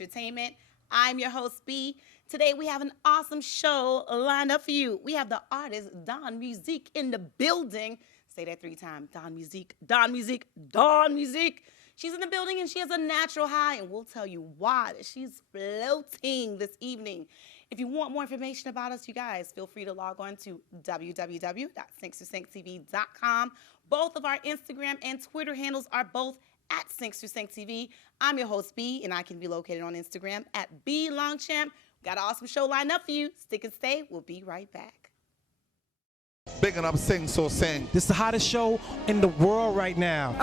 Entertainment. I'm your host, B. Today we have an awesome show lined up for you. We have the artist Dawnmusique in the building. Say that 3 times. Dawnmusique, Dawnmusique, Dawnmusique. She's in the building and she has a natural high, and we'll tell you why that she's floating this evening. If you want more information about us, you guys, feel free to log on to www.sync2sync.tv.com. Both of our Instagram and Twitter handles are both at Sync2SyncTV. I'm your host, B, and I can be located on Instagram at BLongChamp. Got an awesome show lined up for you. Stick and stay. We'll be right back. Bigging up Sing So Sing. This is the hottest show in the world right now.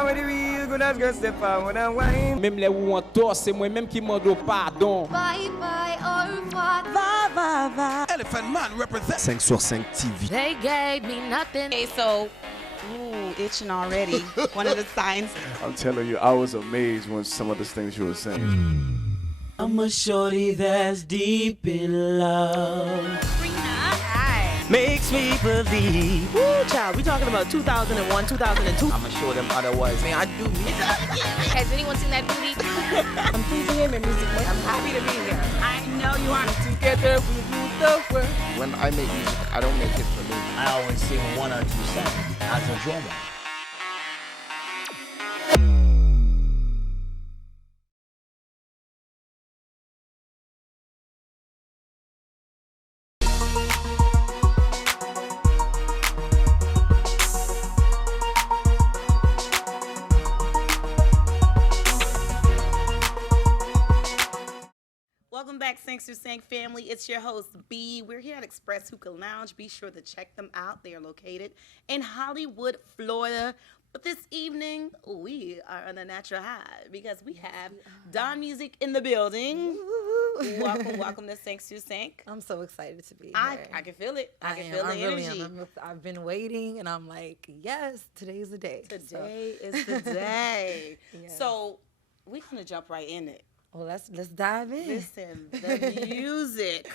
Même les où on tort, c'est moi-même qui demande pardon. Bye bye, au revoir. Va, va, va. Elephant Man represents 5 sur 5 TV. They gave me nothing. Okay, so, itching already. One of the signs. I'm telling you, I was amazed when some of the things you were saying. I'm a shorty that's deep in love. Makes me believe. Woo, child, we talking about 2001, 2002. I'ma show them otherwise. Man, I do me. Has anyone seen that booty? I'm pleased to hear my music. I'm happy to be here. I know you are. Together we rule the world. When I make music, I don't make it for me. I always sing 1 or 2 songs as a drummer. Welcome back, Sync to Sync family. It's your host, B. We're here at Express Hookah Lounge. Be sure to check them out. They are located in Hollywood, Florida. But this evening, we are on a natural high because we have Dawnmusique in the building. Welcome, welcome to Sync to Sync. I'm so excited to be here. I can feel it. I can feel the really energy. I've been waiting, and I'm like, yes, today's the day. Today is the day. Yes. So we're going to jump right in it. Well, let's dive in. Listen, the music.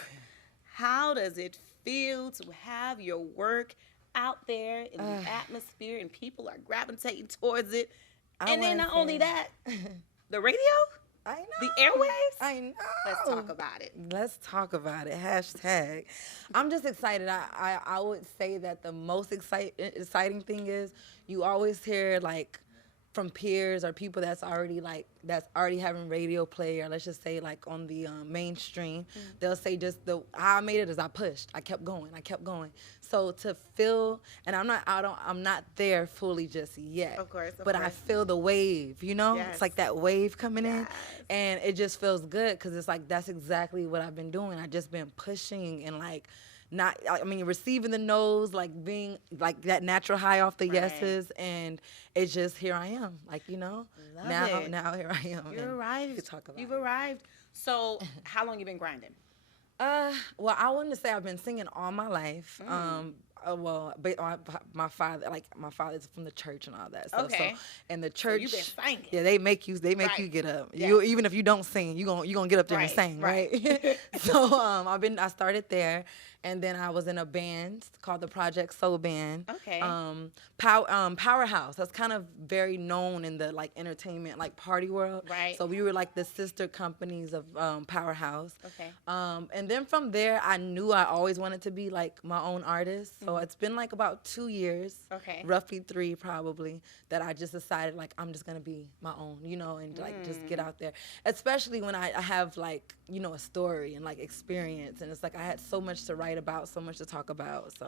How does it feel to have your work out there in the atmosphere and people are gravitating towards it? And then not only that, the radio? I know. The airwaves? I know. Let's talk about it. Let's talk about it. Hashtag. I'm just excited. I would say that the most exciting thing is you always hear like from peers or people that's already having radio play, or let's just say like on the mainstream, they'll say just how I made it is I pushed, I kept going. So to feel, and I'm not there fully just yet. Of course. But I feel the wave, you know? Yes. It's like that wave coming in, and it just feels good because it's like that's exactly what I've been doing. I've just been pushing and like receiving the no's, like being like that natural high off the yeses, and it's just here I am, like, you know. Now here I am. You arrived. You can talk about You've arrived. So how long you been grinding? Well, I wouldn't say I've been singing all my life. My father's from the church and all that stuff. Okay. So, and the church, you've been singing. Yeah, they make you get up. Yes. You even if you don't sing, you gonna get up there and sing, right? So I started there, and then I was in a band called the Project Soul Band. Okay. Powerhouse. That's kind of very known in the like entertainment, like party world. Right. So we were like the sister companies of Powerhouse. Okay. And then from there, I knew I always wanted to be like my own artist. So it's been like about 2 years, roughly 3 probably, that I just decided like I'm just gonna be my own, you know, and like just get out there. Especially when I have like, you know, a story and like experience, and it's like I had so much to write about, so much to talk about. So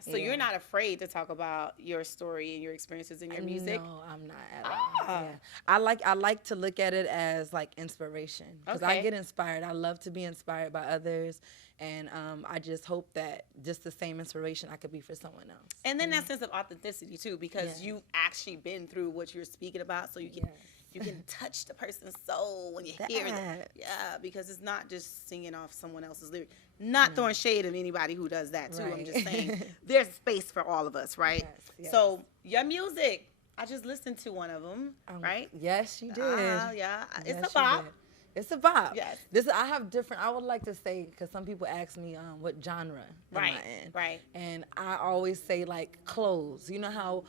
so you're not afraid to talk about your story and your experiences in your music? No, I'm not at all. Yeah. I like to look at it as like inspiration, because I get inspired. I love to be inspired by others, and I just hope that just the same inspiration I could be for someone else. And then that sense of authenticity too, because you've actually been through what you're speaking about, so you can you can touch the person's soul when you hear it. Yeah, because it's not just singing off someone else's lyric. Not throwing shade at anybody who does that too. I'm just saying there's space for all of us, right? Yes. So your music, I just listened to one of them, right? Yes, you did. Yeah, it's a bop. It's a vibe. Yes. I have different. I would like to say, because some people ask me what genre am I in. Right. And I always say like clothes. You know how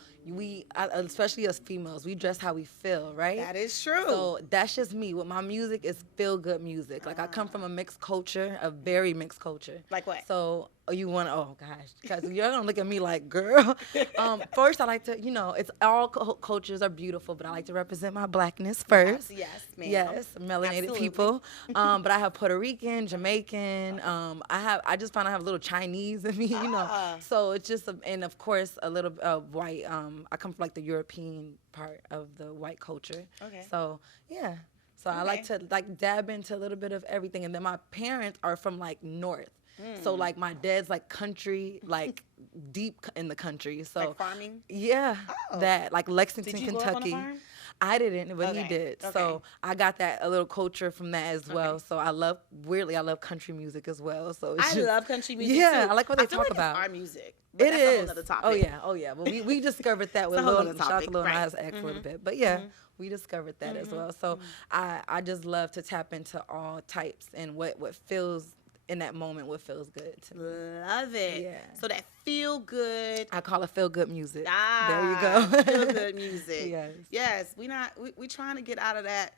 especially as females, we dress how we feel, right? That is true. So that's just me. With my music, is feel good music. Like I come from a mixed culture, a very mixed culture. Like what? So oh gosh, because you're gonna look at me like, girl. First, I like to, it's all cultures are beautiful, but I like to represent my blackness first. Yes, ma'am. Yes, melanated people. But I have Puerto Rican, Jamaican. I just found I have a little Chinese in me, So it's just, and of course a little white. I come from like the European part of the white culture. Okay. So yeah. So I like to like dab into a little bit of everything, and then my parents are from like north. So like my dad's like country, like deep in the country. So like farming? Yeah, that like Lexington, did you Kentucky. Grow up on a farm? I didn't, but he did. Okay. So I got that a little culture from that as well. So I love country music as well. So it's love country music yeah, too. I like what they feel talk like about. It's our music. But It that's a whole is. nother topic. Oh yeah. Well, we discovered that with a whole Lil nother shout out topic, to Lil right. Nas X a little bit. But yeah, we discovered that as well. So I just love to tap into all types and what feels in that moment, what feels good to me. Love it. Yeah. So that feel good. I call it feel good music. There you go. Feel good music. Yes. Yes. We trying to get out of that.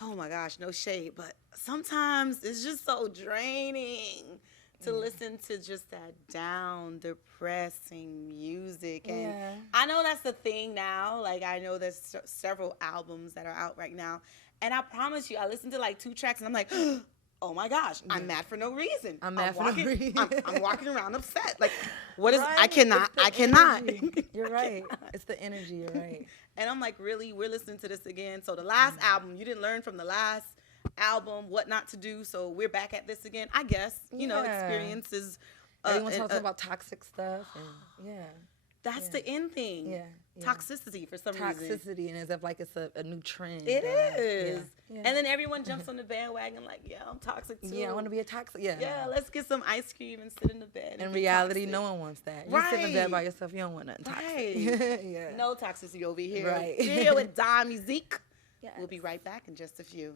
Oh my gosh, no shade, but sometimes it's just so draining to listen to just that down, depressing music. And I know that's the thing now. Like I know there's several albums that are out right now, and I promise you, I listened to like 2 tracks, and I'm like, oh my gosh, I'm mad for no reason. I'm walking around upset. Like, what is? Right? I cannot. You're right. It's the energy. You're right. And I'm like, really? We're listening to this again? So the last album, you didn't learn from the last album what not to do. So we're back at this again. I guess experiences. Everyone talks about toxic stuff. And, That's the end thing. Yeah. Toxicity for some reason. Toxicity, and as if like it's a new trend. It is. Yeah. And then everyone jumps on the bandwagon like, yeah, I'm toxic too. Yeah, I want to be a toxic. Yeah, let's get some ice cream and sit in the bed. In reality, no one wants that. You sit in the bed by yourself, you don't want nothing toxic. Right. No toxicity over here. Right. We're here with Dawnmusique. Yes. We'll be right back in just a few.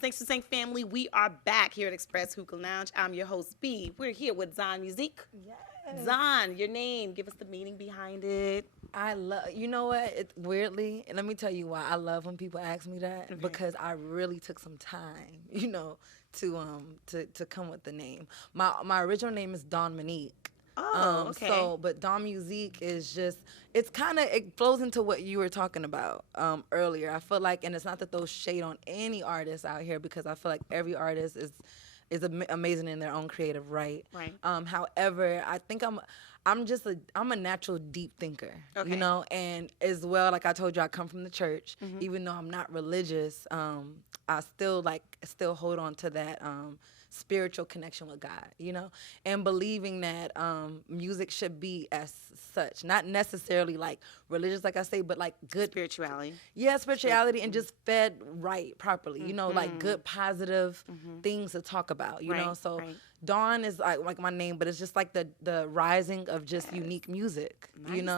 Thanks for saying, family. We are back here at Express Hookah Lounge. I'm your host, B. We're here with Dawnmusique. Yes. Dawn, your name. Give us the meaning behind it. I love, you know what? Weirdly, and let me tell you why I love when people ask me that, because I really took some time, to come with the name. My original name is Dawnmusique. Oh, okay. But Dawnmusique is just, it flows into what you were talking about earlier. I feel like, and it's not that those shade on any artist out here, because I feel like every artist is amazing in their own creative right. Right. However, I think I'm a natural deep thinker, and as well, like I told you, I come from the church. Even though I'm not religious, I still hold on to that spiritual connection with God, and believing that music should be as such, not necessarily like religious, like I say, but like good spirituality. Yeah, spirituality, and just fed right, properly, like good, positive things to talk about, you know. So Dawn is like my name, but it's just like the rising of just unique music, and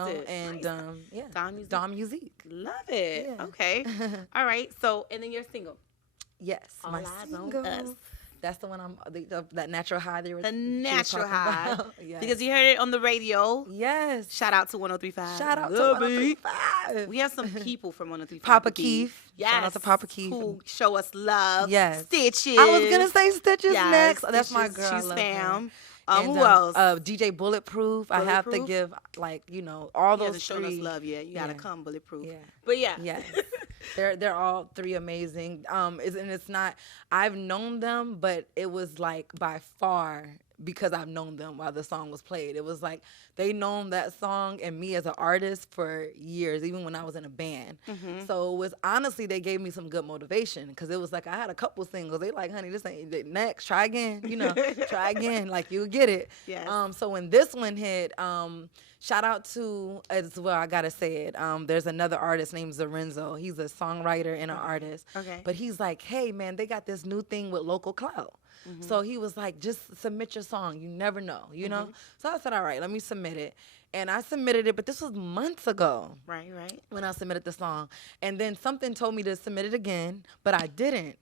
Dawnmusique. Love it. Yeah. Okay. All right. So, and then your single. Yes, All my Eyes single. on Us. That's the one that natural high there. The natural high. Yes. Because you heard it on the radio. Yes. Shout out to 103.5. Shout out to 103.5. We have some people from 103.5. Papa Keith. Yes. Shout out to Papa Keith. Who show us love. Yes. Stitches. I was going to say Stitches next. Stitches. That's my girl. She's fam. And, who else? DJ Bulletproof. I have to give, all those showing three. us love yet. You got to come Bulletproof. Yeah. But yeah. Yes. They're all three amazing. And it's not, I've known them, but it was like by far because I've known them while the song was played. It was like they known that song and me as an artist for years, even when I was in a band. So it was honestly, they gave me some good motivation because it was like I had a couple singles. They like, honey, this ain't next. Try again, you know, try again. Like you'll get it. Yes. So when this one hit, shout out to, as well, I gotta say it. There's another artist named Zorenzo. He's a songwriter and an artist. Okay. But he's like, hey man, they got this new thing with local clout. So he was like, just submit your song. You never know, you know? So I said, all right, let me submit it. And I submitted it, but this was months ago. Right. When I submitted the song. And then something told me to submit it again, but I didn't.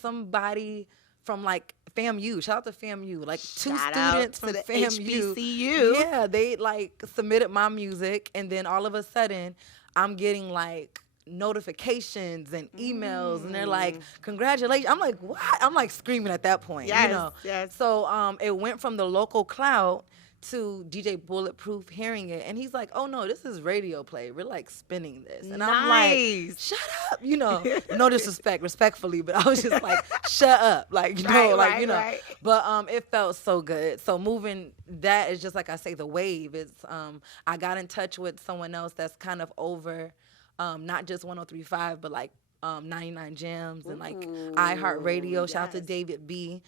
Somebody from like FAMU, shout out to FAMU, like two students from FAMU. HBCU. Yeah, they like submitted my music, and then all of a sudden, I'm getting like notifications and emails, and they're like, congratulations. I'm like, what? I'm like screaming at that point, Yes, you know? yes. So it went from the local cloud to DJ Bulletproof hearing it, and he's like, oh no, this is radio play. We're like spinning this. And I'm like, shut up, you know. No disrespect, respectfully, but I was just like, shut up. Like, you know, like, you know. Right. But it felt so good. So moving, that is just like I say, the wave. It's I got in touch with someone else that's kind of over not just 103.5, but like 99 Jams and like iHeartRadio. Shout out to David B.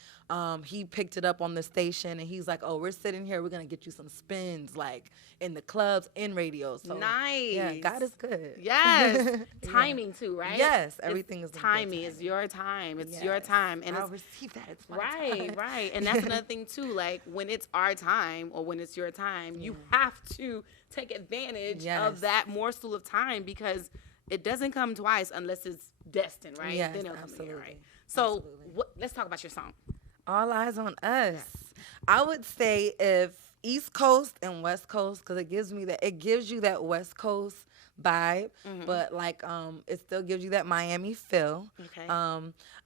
He picked it up on the station, and he's like, oh, we're sitting here, we're gonna get you some spins like in the clubs, in radio. So Nice. yeah, God is good. Yes. Timing too, right? Yes, everything is timing. It's your time. It's your Yes. time. And I'll it's receive that. It's my time. right. And that's another thing too. Like when it's our time or when it's your time, you have to take advantage of that morsel of time, because it doesn't come twice unless it's destined, right? Yes, Then it'll come absolutely. again, right? So let's talk about your song. All eyes on us. I would say if East Coast and West Coast, because it gives you that West Coast vibe, but like it still gives you that Miami feel. Okay.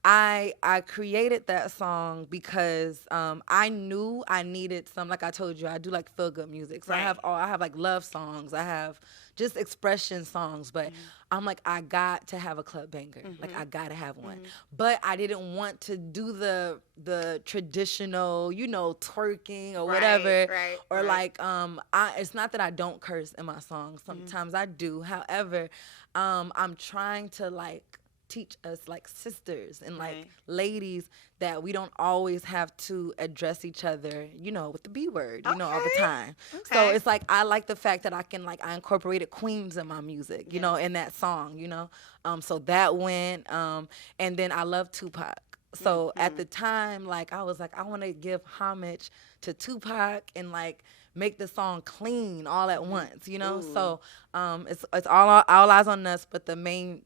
I created that song because I knew I needed some, like I told you, I do like feel good music. So I have like love songs, I have just expression songs, but I'm like, I got to have a club banger. Like I gotta have one. But I didn't want to do the traditional, you know, twerking or whatever. Or like it's not that I don't curse in my songs. Sometimes I do. However, I'm trying to like teach us like sisters and like ladies that we don't always have to address each other, you know, with the B word, you know, all the time. So it's like I like the fact that I incorporated queens in my music, you know, in that song, you know. So that went, and then I love Tupac. So at the time, like I was like, I want to give homage to Tupac and like make the song clean all at once, you know. So it's all eyes on us, but the main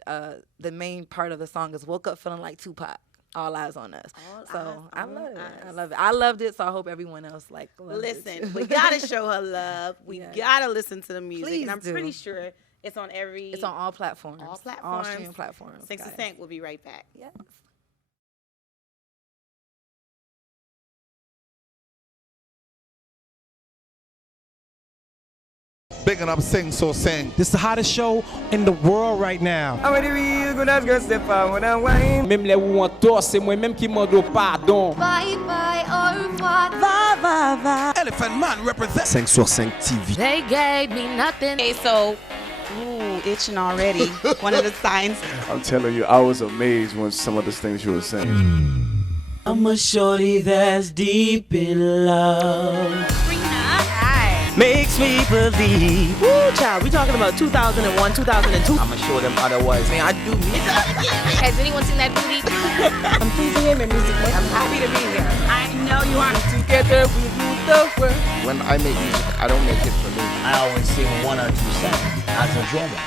part of the song is woke up feeling like Tupac. All eyes on us. I love it. I love it. I loved it, so I hope everyone else like loves it. We gotta show her love. We gotta listen to the music. Please and I'm do. pretty sure it's on It's on all platforms. All platforms. All streaming platforms. 6% will be right back. Yes. Bigging up Sing So Sing. This is the hottest show in the world right now. Même les où on tort, c'est moi-même qui mando pardon. Bye bye, au revoir. Elephant Man represents 5 sur 5 TV. They gave me nothing. Okay, so, itching already. One of the signs. I'm telling you, I was amazed when some of the things you were saying. I'm a shorty that's deep in love. Makes me believe. Woo, child, we talking about 2001, 2002. I'ma show them otherwise. Man, I do me. Has anyone seen that booty? I'm pleasing him in music. I'm happy to be here. I know you are. Together we rule the world. When I make music, I don't make it for me. I always sing 1 or 2 songs as a drummer.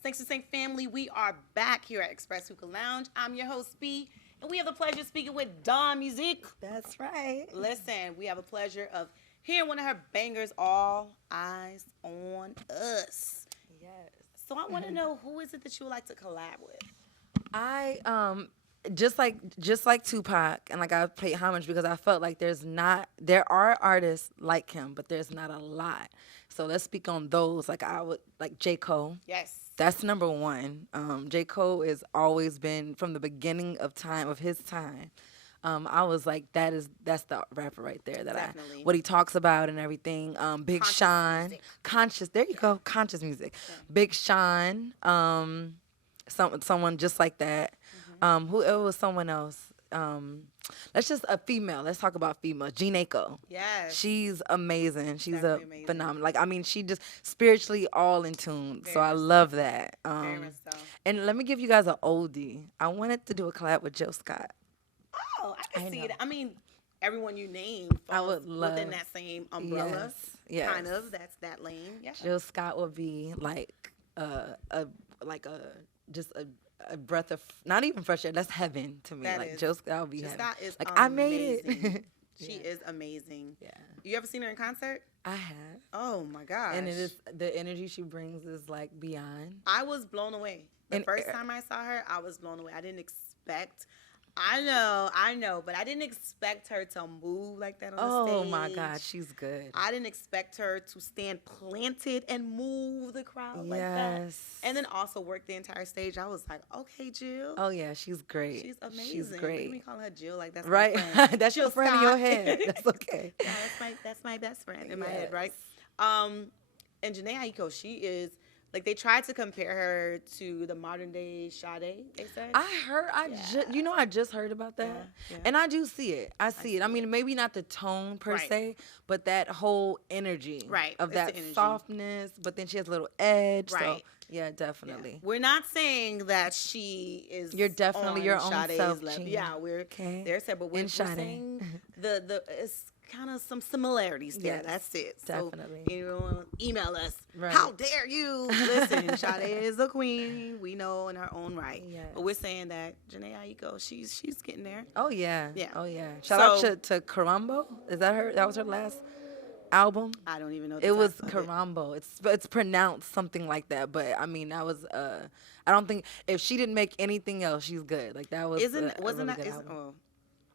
Thanks to Sync family, we are back here at Express Hookah Lounge. I'm your host, B, and we have the pleasure of speaking with Dawnmusique. That's right. Listen, we have a pleasure of hearing one of her bangers, All Eyes on Us. Yes. So I want to know, who is it that you would like to collab with? I just like Tupac, and like I pay homage because I felt like there are artists like him, but there's not a lot. So let's speak on those. Like I would like J. Cole. Yes. That's number one. J. Cole has always been, from the beginning of his time. I was like, that's the rapper right there. Definitely. What he talks about and everything. Big Conscious Sean, music. conscious. There you go, conscious music. Yeah. Big Sean, someone just like that. Who it was someone else. Let's just a female. Let's talk about female. Jeanne. Yes. She's amazing. She's Definitely a amazing. phenomenal. Like, I mean, she just spiritually all in tune. Very so I much love that. Very much so. And let me give you guys an oldie. I wanted to do a collab with Jill Scott. Oh, I can see it. I mean, everyone you named falls within that same umbrella. Yes. Kind of. That's that lane. Yeah. Jill Scott would be like just a breath of, not even fresh air. That's heaven to me. That like is. Jill Scott would be Jill heaven. Scott is like amazing. I made it. She is amazing. Yeah. You ever seen her in concert? I have. Oh my gosh. And it is, the energy she brings is like beyond. I was blown away. The first time I saw her, I was blown away. I didn't expect. I know, but I didn't expect her to move like that on the stage. Oh my God, she's good. I didn't expect her to stand planted and move the crowd like that. And then also work the entire stage. I was like, okay, Jill. Oh yeah, she's great. She's amazing. She's great. We call her Jill, like that's right. my friend. That's Jill your friend Scott. in your head. That's okay. Yeah, that's my best friend in my head, right? And Jhené Aiko, she is. Like, they tried to compare her to the modern day Sade, they said. I just heard about that. Yeah. And I do see it. I see it. I mean, maybe not the tone per se, but that whole energy of that softness, but then she has a little edge. Right. So, yeah, definitely. Yeah. We're not saying that she is You're definitely your own Sade's self, level. Yeah, we're there said, but we're saying it's kind of some similarities there. Yes, that's it. Definitely. So, you want to email us. Right. How dare you? Listen, Sade is a queen. We know in her own right. Yes. But we're saying that Jhené Aiko, she's getting there. Oh, yeah. Yeah. Oh, yeah. Shout out to Karambo. Is that her? That was her last album? I don't even know. It was Karambo. It's pronounced something like that. But, I mean, that was, I don't think, if she didn't make anything else, she's good. Like, that was wasn't that,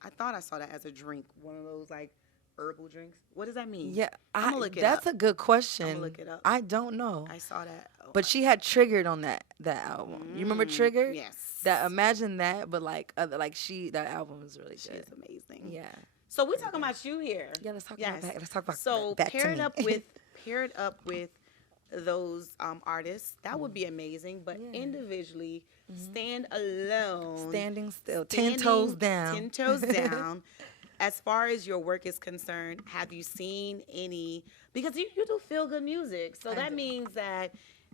I thought I saw that as a drink. One of those, like, herbal drinks. What does that mean? Yeah, I'm gonna look it that's up. A good question. I'm gonna look it up. I don't know. I saw that. But she had Triggered on that album. You remember Triggered? Yes. That, imagine that, but that album is really good. She's amazing. Yeah. So we're talking about you here. Yeah, let's talk about that. Let's talk about so that. Paired up with those artists, that would be amazing. But individually, stand alone, standing still, 10 toes down. 10 toes down. As far as your work is concerned, have you seen any? Because you do feel good music, so that means that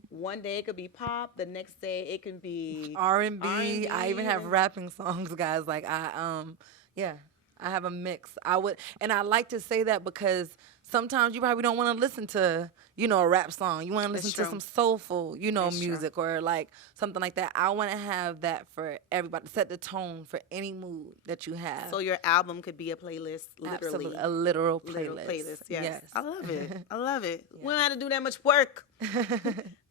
one day it could be pop, the next day it can be R&B. I even have rapping songs, guys. Like I have a mix. And I like to say that because sometimes you probably don't want to listen to, a rap song. You want to listen to some soulful, music or like something like that. I want to have that for everybody, set the tone for any mood that you have. So your album could be a playlist, literally. Absolutely, a literal playlist. Literal playlist, yes. I love it. Yeah. I love it. We don't have to do that much work.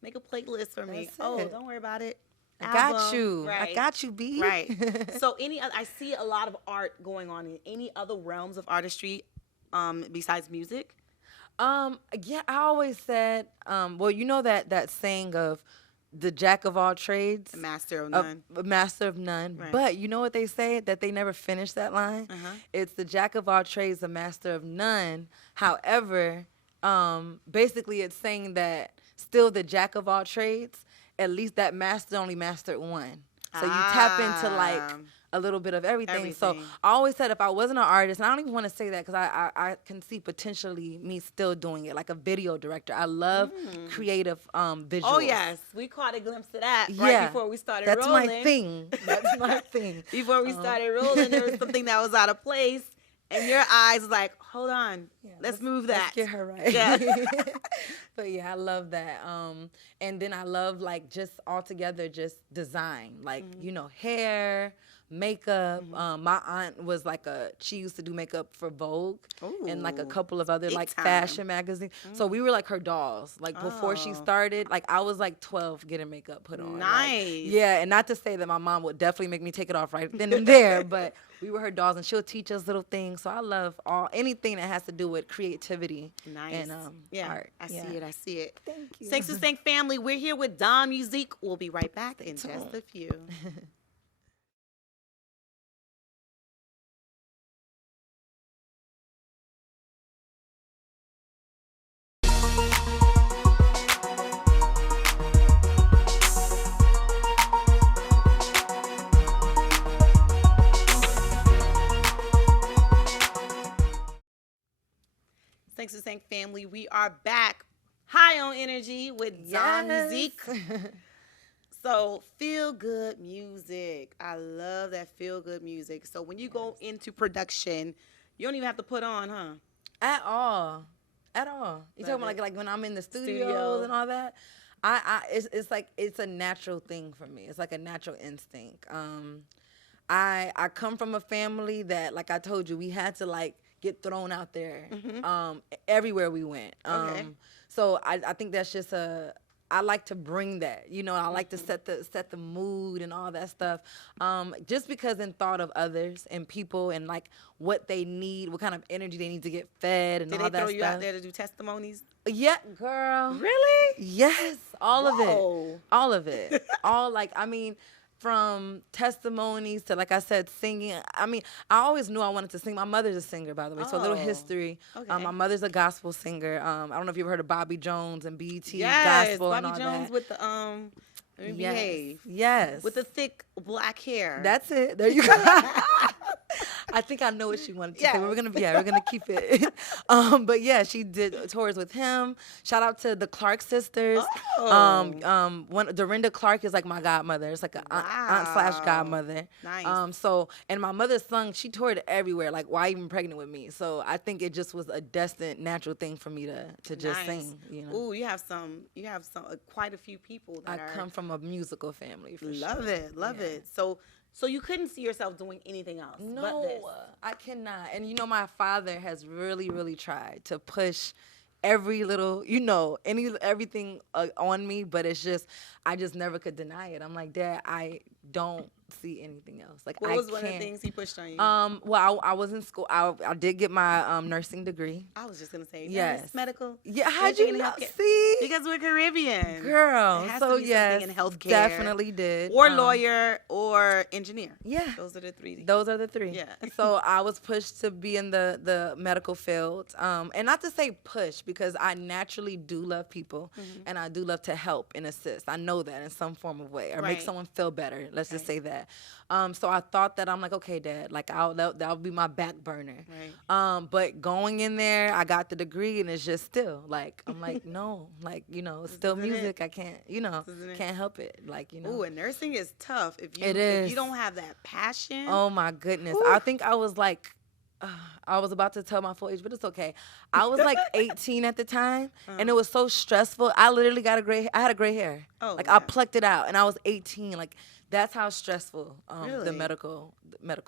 Make a playlist for me. Don't worry about it. I got you. Right. I got you, B. Right. So I see a lot of art going on in any other realms of artistry besides music? Yeah, I always said, that saying of the jack of all trades. The master of none. Master of none. Right. But you know what they say? That they never finish that line? It's the jack of all trades, the master of none. However, basically it's saying that still the jack of all trades, at least that master only mastered one. So you tap into like a little bit of everything. So I always said if I wasn't an artist, and I don't even want to say that because I can see potentially me still doing it, like a video director. I love creative visuals. Oh, yes. We caught a glimpse of that right before we started rolling. That's my thing. That's my thing. Before we started rolling, there was something that was out of place. And your eyes was like, hold on, let's move that. Let's get her right. Yeah. But yeah, I love that. And then I love like just altogether just design, like, hair, makeup. My aunt was like she used to do makeup for Vogue and like a couple of other like fashion magazines. So we were like her dolls. Like before she started, like I was like 12 getting makeup put on. Nice. Like, yeah, and not to say that my mom would definitely make me take it off right then and there, but we were her dolls, and she'll teach us little things. So I love anything that has to do with creativity and art. I see it. Thank you. Thanks to Stank family. We're here with Dawnmusique. We'll be right back in just a few. Thanks to Stank family. We are back high on energy with Dawnmusique. So feel good music. I love that feel good music. So when you go into production, you don't even have to put on, huh? At all. You talking about like when I'm in the studios and all that? It's like it's a natural thing for me. It's like a natural instinct. I come from a family that, like I told you, we had to like get thrown out there everywhere we went. So I think that's just I like to bring that, you know. I like to set the mood and all that stuff, just because in thought of others and people and like what they need, what kind of energy they need to get fed and all that stuff. Did they throw you out there to do testimonies? Yeah, girl. Really? Yes, all of it. All like, I mean, from testimonies to, like I said, singing. I mean, I always knew I wanted to sing. My mother's a singer, by the way, so a little history. Okay. My mother's a gospel singer. I don't know if you've ever heard of Bobby Jones and BET gospel and all that. Bobby Jones with the Let me behave. Yes. With the thick black hair. That's it. There you go. I think I know what she wanted to say. We're gonna keep it. But yeah, she did tours with him. Shout out to the Clark sisters. Dorinda Clark is like my godmother. It's like an aunt / godmother. Nice. So, and my mother sung. She toured everywhere. Like, why even pregnant with me? So I think it just was a destined, natural thing for me to just sing. You know. Ooh, you have some. Quite a few people. I come from a musical family. For love sure. Love it. So you couldn't see yourself doing anything else? No, but this. I cannot. And you know, my father has really, really tried to push every little, everything on me, but it's just, I just never could deny it. I'm like, Dad, I don't see anything else. Like, what was one of the things he pushed on you? Well, I was in school. I did get my nursing degree. I was just gonna say, yes, medical. Yeah, how'd you know? See, because we're Caribbean, girl. It has so to be yes, in healthcare, definitely did. Or lawyer or engineer. Yeah, those are the three. Yeah. So I was pushed to be in the medical field, and not to say push, because I naturally do love people, and I do love to help and assist. I know that in some form of way, or make someone feel better. Let's just say that. So I thought that, I'm like, okay, Dad, like that'll be my back burner. Right. But going in there, I got the degree, and it's just still like, I'm like, no, like, it's still music. I can't, can't help it. Like, Ooh, and nursing is tough. If you don't have that passion. Oh my goodness. Ooh. I think I was like, I was about to tell my full age, but it's okay. I was like 18 at the time, and it was so stressful. I literally got I had a gray hair. Oh, like, I plucked it out, and I was 18. Like, that's how stressful the medical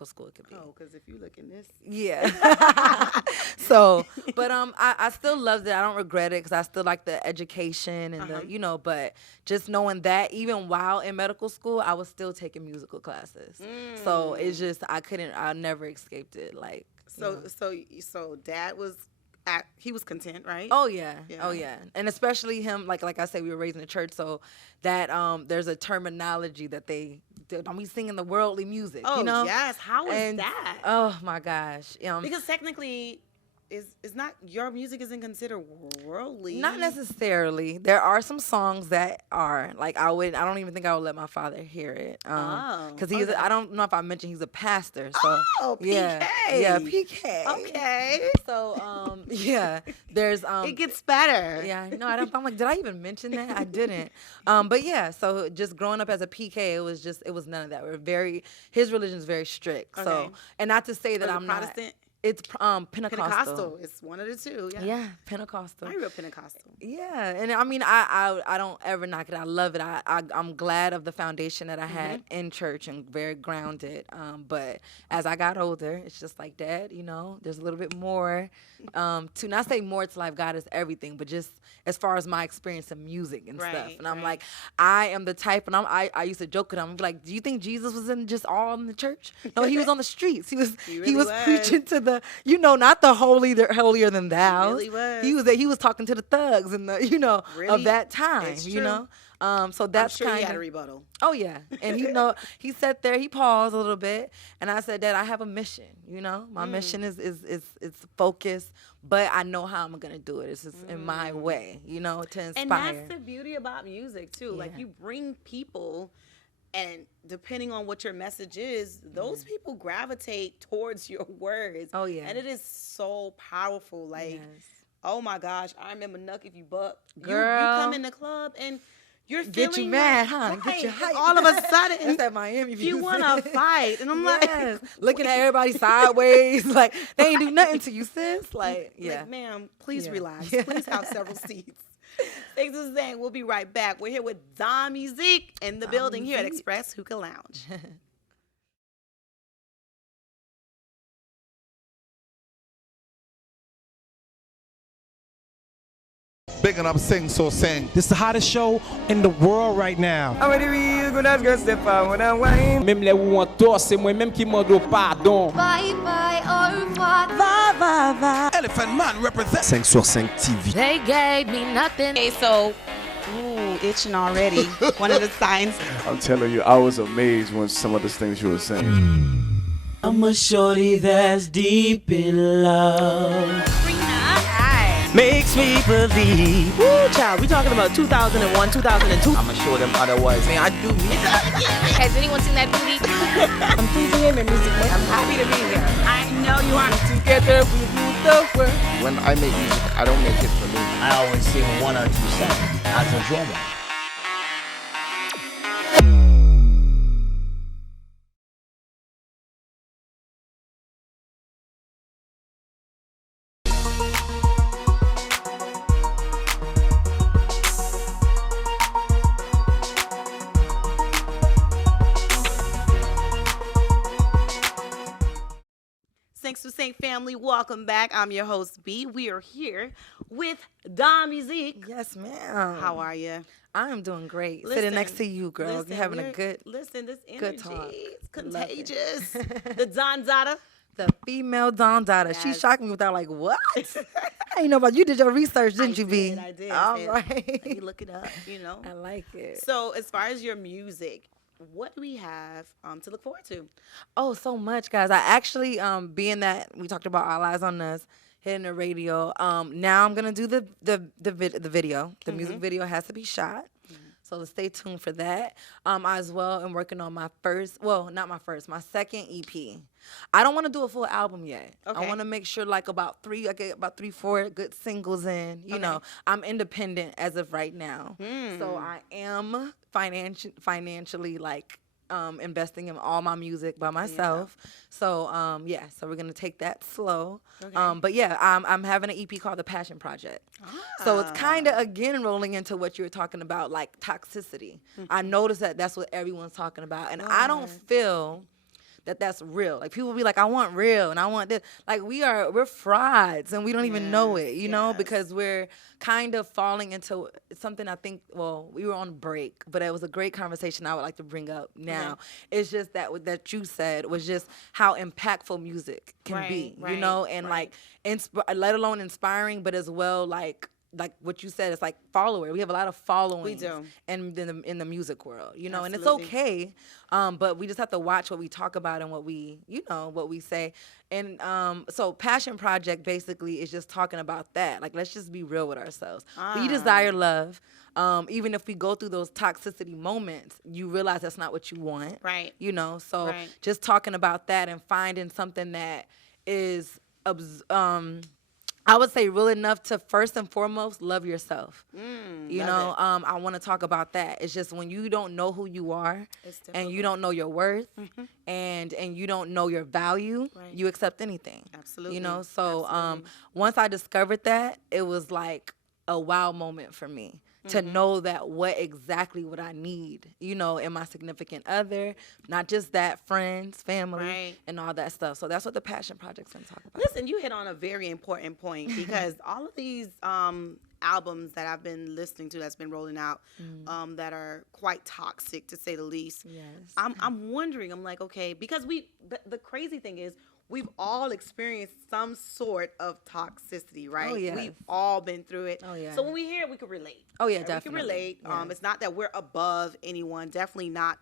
school could be. Oh, because if you look in this. Yeah. So, but I still loved it. I don't regret it, because I still like the education and but just knowing that even while in medical school, I was still taking musical classes. So it's just, I never escaped it. Like, so Dad was, he was content, right? Oh yeah. Oh yeah. And especially him, like I said, we were raised in the church, so that there's a terminology that they don't be singing the worldly music. Oh, yes. How is that? Oh my gosh. Because technically, it's not, your music isn't considered worldly. Not necessarily. There are some songs that are, like, I don't even think I would let my father hear it. Because I don't know if I mentioned he's a pastor. So PK. Yeah, PK. Okay. So yeah, there's it gets better. Yeah, no, I'm like, did I even mention that? I didn't. But yeah, so just growing up as a PK, it was none of that. His religion is very strict. Okay. So, and not to say that I'm Protestant? not. It's Pentecostal. Pentecostal. It's one of the two. Yeah. Yeah, Pentecostal. I'm real Pentecostal. Yeah, and I mean, I don't ever knock it. I love it. I'm glad of the foundation that I had in church and very grounded. But as I got older, it's just like, Dad, you know, there's a little bit more to not say more to life. God is everything, but just as far as my experience in music and stuff. And I'm like, I am the type, and I used to joke with him. I'm like, do you think Jesus was in just all in the church? No, he was on the streets. He was preaching to the, you know, not the holier than thou. He really was. He was talking to the thugs and the, you know, really? of that time. It's you true. know. So that's I'm sure kind he of had a rebuttal. Oh yeah, and you know, he sat there, he paused a little bit, and I said, Dad, I have a mission. You know, my mission is focused, but I know how I'm gonna do it. It's just in my way, you know, to inspire. And that's the beauty about music too. Like you bring people, and depending on what your message is, those people gravitate towards your words. Oh yeah, and it is so powerful. Like. Yes. Oh my gosh, I remember Nuck If You Buck. Girl. You come in the club and you're feeling get you mad, huh? Right. Get you hyped. All of a sudden, it's that Miami. you want to fight, and I'm like, looking at everybody sideways, like they ain't do nothing to you, sis. Like, yeah, like, ma'am, please relax. Please have several seats. Thanks for saying. We'll be right back. We're here with Dawnmusique in the building here at Express Hookah Lounge. Bigging up Sing So Sing. This is the hottest show in the world right now. Même les où on tort, c'est moi-même qui demande pardon. Bye bye, au revoir. Va, va, va. Elephant Man represent 5 sur 5 TV. They gave me nothing. Okay, so, itching already. One of the signs. I'm telling you, I was amazed when some of the things you were saying. I'm a shorty that's deep in love. Makes me believe. Woo, child, we talking about 2001, 2002. I'ma show them otherwise. Man, I do me. Has anyone seen that booty? I'm pleasing him in music. I'm happy to be here. I know you are. Together we rule the world. When I make music, I don't make it for me. I always sing 1 or 2 songs as a drummer. Thanks to Saint Family. Welcome back. I'm your host, B. We are here with Dawnmusique. Yes, ma'am. How are you? I am doing great. Listen, Sitting next to you, girl. listen, You're having a good. Listen, this energy talk. is contagious. The Don Dada. The female Dawn Dada. She Yes. shocked me with that, like, what? I ain't know about you. Did your research, didn't you, B? I did. All Let right. me look it up, you know. I like it. So as far as your music, what do we have to look forward to? Oh, so much, guys. I actually, being that we talked about All Eyes on Us, hitting the radio, now I'm going to do the video. The music video has to be shot. So stay tuned for that. I as well am working on my second EP. I don't want to do a full album yet. Okay. I want to make sure like I get about 3-4 good singles in. You know, I'm independent as of right now. So I am financially like investing in all my music by myself. So so we're gonna take that slow. But yeah, I'm having an EP called The Passion Project. So it's kind of again rolling into what you were talking about, like toxicity. I noticed that that's what everyone's talking about, and I don't feel that that's real. Like people be like, I want real and I want this. Like we're frauds and we don't even know it, you know, because we're kind of falling into something. I think, well, we were on break, but it was a great conversation I would like to bring up now. It's just that what that you said was just how impactful music can be, you know, and like let alone inspiring, but as well like what you said, it's like follower. We have a lot of following. We do. In the music world, you know, Absolutely. and it's okay. But we just have to watch what we talk about and what we say. And so Passion Project basically is just talking about that. Like, let's just be real with ourselves. We desire love. Even if we go through those toxicity moments, you realize that's not what you want. Right. You know, so just talking about that and finding something that is I would say real enough to first and foremost love yourself. You know, I want to talk about that. It's just when you don't know who you are and you don't know your worth and you don't know your value, you accept anything. Absolutely. You know, so once I discovered that, it was like a wow moment for me. To know that what I need, you know, in my significant other, not just that, friends, family, and all that stuff. So that's what the Passion Project's gonna talk about. Listen, you hit on a very important point because all of these albums that I've been listening to that's been rolling out that are quite toxic, to say the least. Yes. I'm wondering, I'm like, okay, because the crazy thing is, we've all experienced some sort of toxicity, right? Oh, yes. We've all been through it. Oh, yeah. So when we hear it, we can relate. Oh, yeah, right? definitely. We can relate. Yes. It's not that we're above anyone, definitely not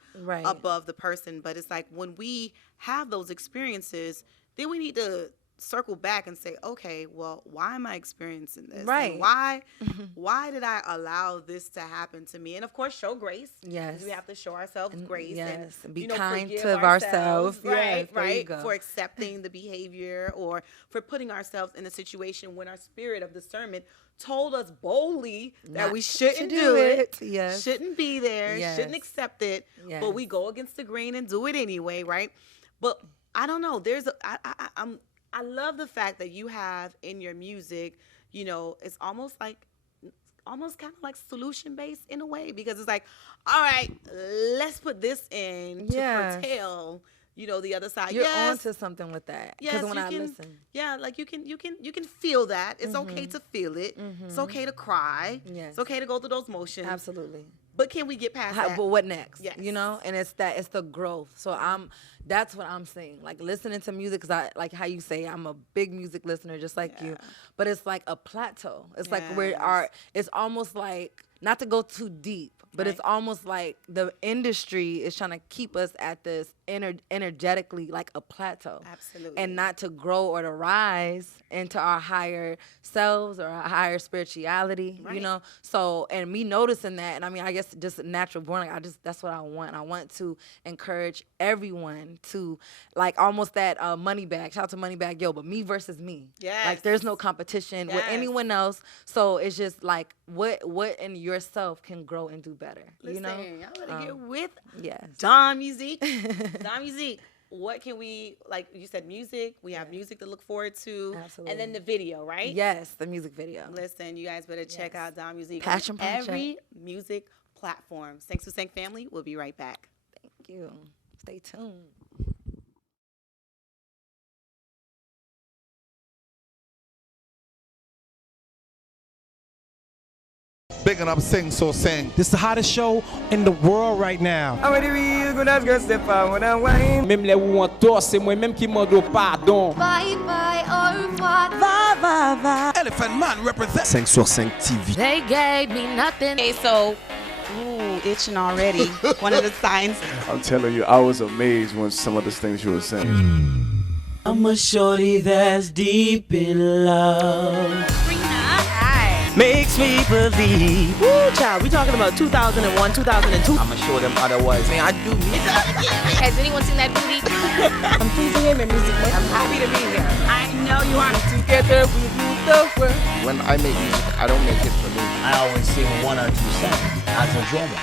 above the person, but it's like when we have those experiences, then we need to circle back and say, okay, well, why am I experiencing this? Right. And why did I allow this to happen to me? And of course, show grace. Yes. We have to show ourselves grace. Yes. And be you know, kind forgive to ourselves. Right, yes, there you go. for accepting the behavior or for putting ourselves in a situation when our spirit of discernment told us boldly that we shouldn't do it. Yes. Shouldn't be there. Yes. Shouldn't accept it. Yes. But we go against the grain and do it anyway, right? But I don't know. I love the fact that you have in your music, you know, it's almost kind of like solution based in a way, because it's like, all right, let's put this in to curtail, you know, the other side. You're onto something with that. Yes, when I listen. Yeah, like you can feel that. It's okay to feel it. It's okay to cry. Yes. It's okay to go through those motions. Absolutely. But can we get past that? But what next? Yes. You know, and it's the growth. So that's what I'm saying. Like listening to music, because I like how you say I'm a big music listener, just like you. But it's like a plateau. It's like it's almost like, not to go too deep, but it's almost like the industry is trying to keep us at this energetically like a plateau. Absolutely. And not to grow or to rise into our higher selves or our higher spirituality, you know? So, and me noticing that, and I mean, I guess just natural born, like that's what I want. I want to encourage everyone to like almost that money bag, shout out to money bag, but me versus me. Yes. Like there's no competition with anyone else. So it's just like what in yourself can grow and do better. Listen, you know? y'all better get with Yes. Dawnmusique. Dawnmusique. What can we, like you said, music. We have music to look forward to. Absolutely. And then the video, right? Yes, the music video. Listen, you guys better check out Dawnmusique Passion on Project. every music platform. Thanks to Sank family. We'll be right back. Thank you. Stay tuned. Big up Sing So Sing. This is the hottest show in the world right now. Même les où on tort, c'est moi-même qui mando pardon. Bye bye, au revoir. Elephant Man represent 5 sur 5 TV. They gave me nothing. Okay, so, itching already. One of the signs. I'm telling you, I was amazed when some of the things you were saying. I'm a shorty that's deep in love. Makes me believe. Woo, child, we talking about 2001, 2002. I'ma show them otherwise. Man, I do me. Has anyone seen that booty? I'm pleasing him in music. I'm happy to be here. I know you are. Together we rule the world. When I make music, I don't make it for me. I always sing 1 or 2 songs as a drummer.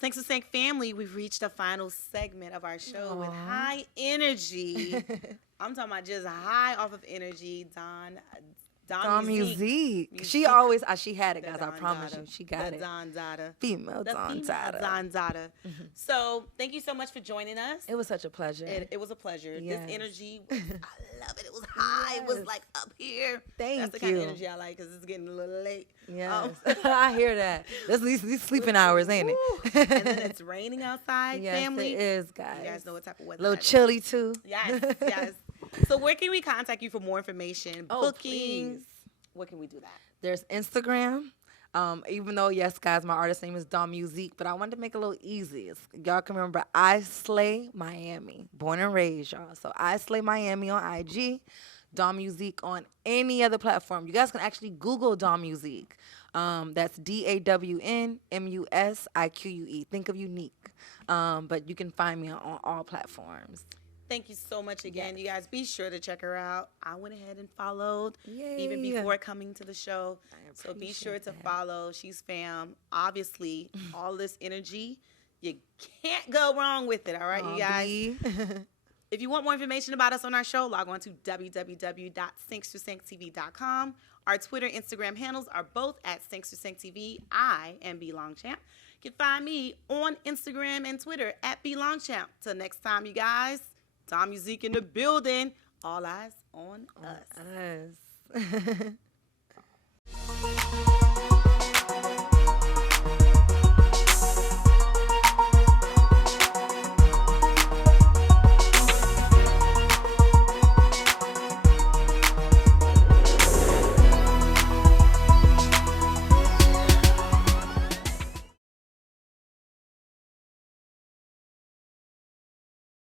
Thanks to Sank family, we've reached the final segment of our show with high energy. I'm talking about just high off of energy. Dawnmusique. She had it, guys. I promise you. She got it. Dawn Zada. Female Dawn Zada. Dawn Zada. So thank you so much for joining us. It was such a pleasure. It was a pleasure. Yes. This energy, I love it. It was high. It was like up here. That's the kind of energy I like because it's getting a little late. Yes. I hear that. That's these sleeping hours, ain't it? And then it's raining outside, yes, family. It is, guys. You guys know what type of weather. A little chilly, too. Yes, yes. So where can we contact you for more information? Bookings. Please. Where can we do that? There's Instagram. Even though, yes, guys, my artist name is Dawnmusique, but I wanted to make it a little easy. Y'all can remember, I Slay Miami, born and raised, y'all. So I Slay Miami on IG, Dawnmusique on any other platform. You guys can actually Google Dawnmusique. That's DAWNMUSIQUE. Think of unique. But you can find me on all platforms. Thank you so much again. You guys be sure to check her out. I went ahead and followed even before coming to the show. So be sure to follow. She's fam. Obviously, all this energy, you can't go wrong with it. All right, you guys? If you want more information about us on our show, log on to www.sync2sync.tv.com. Our Twitter, Instagram handles are both at Sync2SyncTV. I am BeLongChamp. You can find me on Instagram and Twitter at BeLongChamp. Till next time, you guys. Dawnmusique in the building. All eyes on us.